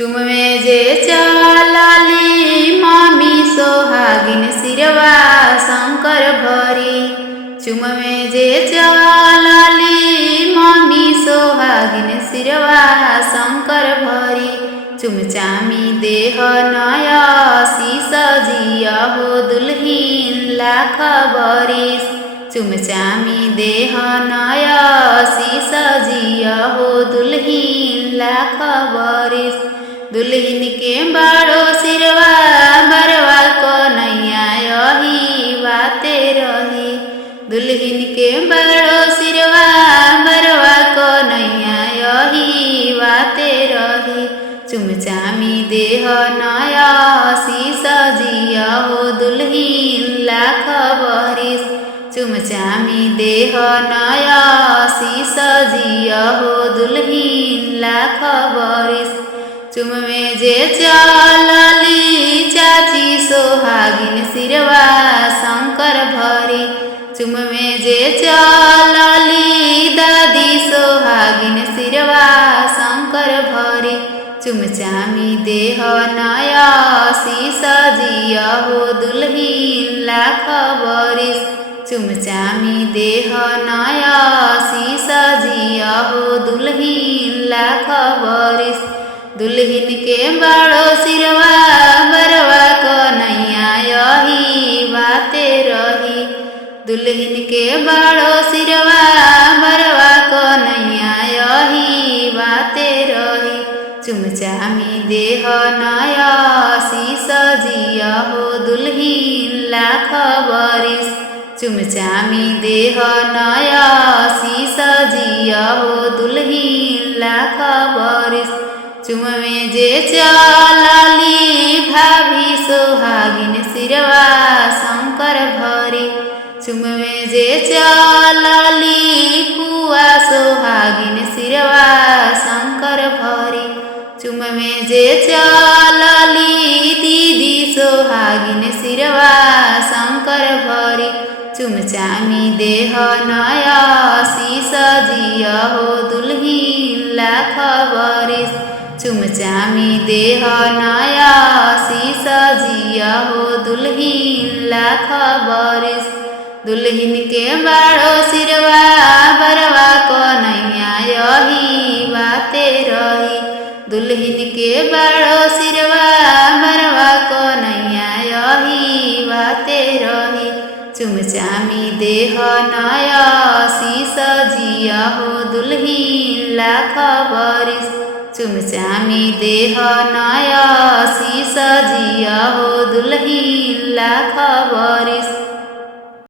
चुमवे जे चलली मम्मी सोहागिन सिरवा शंकर भरी। चुमवे जे चलली मम्मी सोहागिन सिरवा शंकर भरी। चुमचामी देह नय शीस जिया हो दुल्हीन लाख बरिस। चुमचामी देह नय शीस जिया हो दुल्हीन लाख बरिस। दुल्हीन के बाड़ो सिरवा बरवा कन्हैया यही बाते रही। दुल्हीन के बाड़ो सिरवा बरवा कन्हैया यही बाते रही। चुमचामी देह नय शीस जिया हो दुल्हीन लाख बरिस। चुमचामी देह नय शीस जिया हो दुल्हीन लाख बरिस। चुमवे जे चलली चाची सोहागिन सिरवा शंकर भरी। चुमवे जे चलली दादी सोहागिन सिरवा शंकर भरी। चुमचामी देह नय शीस जिया हो दुल्हीन लाख बरिस। चुमचामी देह नय शीस जिया हो दुल्हीन लाख बरिस। दुल्हीन के बाड़ो सिरवा बरवा कन्हैया यही बाते रही। दुल्हीन के बाड़ो सिरवा बरवा कन्हैया यही बाते रही। चुमचामी देह नय शीस जिया हो दुल्हीन लाख बरिस। चुमचामी देह नय शीस जिया हो दुल्हीन लाख बरिस। चुमवे जे चलली भाभी सोहागिन सिरवा शंकर भरी। चुमवे जे चलली फुआ सोहागिन सिरवा शंकर भरी। चुमवे जे चलली दीदी सोहागिन सिरवा शंकर भरी। चुमचामी देह नय शीस जिया हो दुल्हीन लाख बरिस। चुमचामी देह नय शीस जिया हो दुल्हीन लाख बरिस। दुल्हीन के बाड़ो सिरवा बरवा कन्हैया यही बाते रही। दुल्हीन के बाड़ो सिरवा बरवा कन्हैया यही बाते रही। चुमचामी देह नय शीस जिया हो दुल्हीन लाख बरिस। चुमचामी देह नय शीस जिया हो दुल्हीन लाख बरिस।